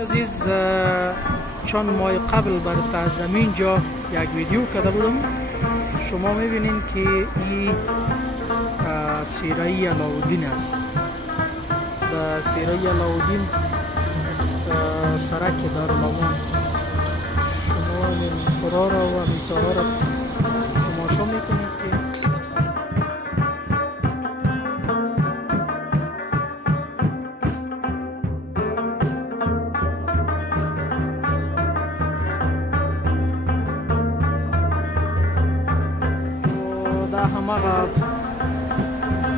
عزیز، چون ماه قبل بر زمین جا یک ویدیو کرده بودم، شما میبینید که این سیرای علاءالدین است. در سیرای علاءالدین سرک دارالامان شما این قرا را و میسا ها را تماشا میکنید که دا هماغه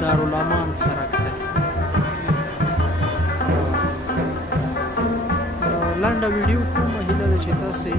دارالامان سرک دی. لنډه ویډیو کوم، هیله ده چې تاسې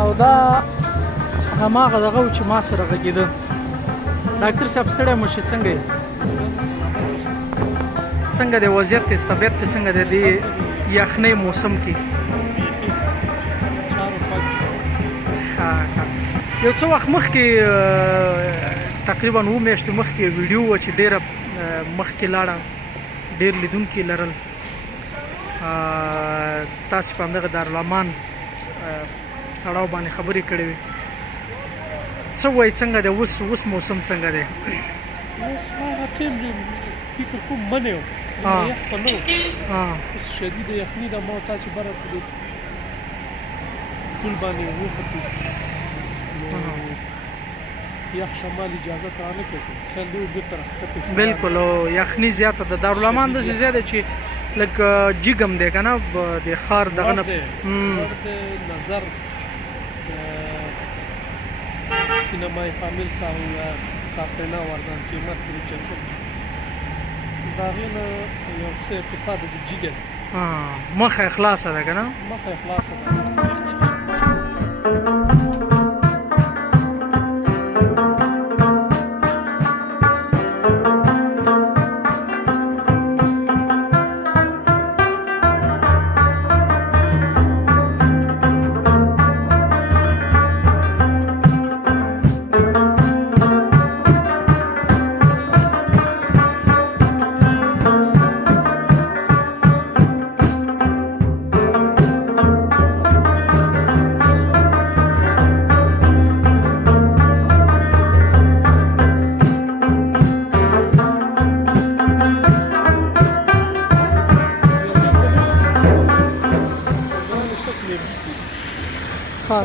او دا هماغه دغه و چې ما سره غږېده. ډاکټر صاحب ستړی مو شي؟ څنګه یې؟ څنګه دی وضعیت دی؟ طبیعت دی څنګه دی د یخنۍ موسم کې؟ یو څه وخت مخکې تقریبا 7 میاشتې مخکې ویډیو وه چې ډېره مخکې لاړه، ډېر لیدونکي لرل. تاسې په همدغه دارالامان تړاو باندې خبرې کړې وې. څه وایي څنګه دی اوس موسم څنګه دی؟ اوس هغه ټیم دی فکر کوم منې و یخ په نه و، اوس شدیده یخني ده. ما ورته چې بره په دې پل باندې وختو نو یخ شمال اجازت را نه کړي، خیال دی بېرته راښکته شو. بلکل یخني زیاته ده. دارالامان داسې ځای دی چې لږ جګم دی که نه، د ښار دغه نه نظر سینمای فامیل صاحب یا کاپرینا وردان قیمت پوری چلکل دا غیر یو څه ارتفاع د جګر مخه خلاصه ده که نه مخه خلاصه ده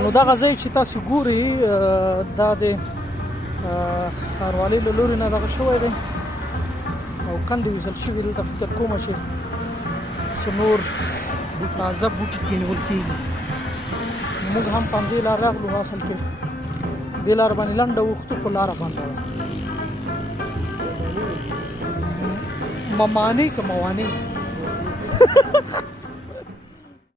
نو دغه ځای چې تاسو ګورئ دا د ښاروالۍ له لورې نه دغه شوی دی او کندې ویشل شوي دلته فکر کومه چې څه نور تازه بوټي کېنول کېږي موږ هم په همدې لار راغلو اصل کې دې لار باندې لنډه وختو خو لاره بنده وه ممانۍ که موانۍ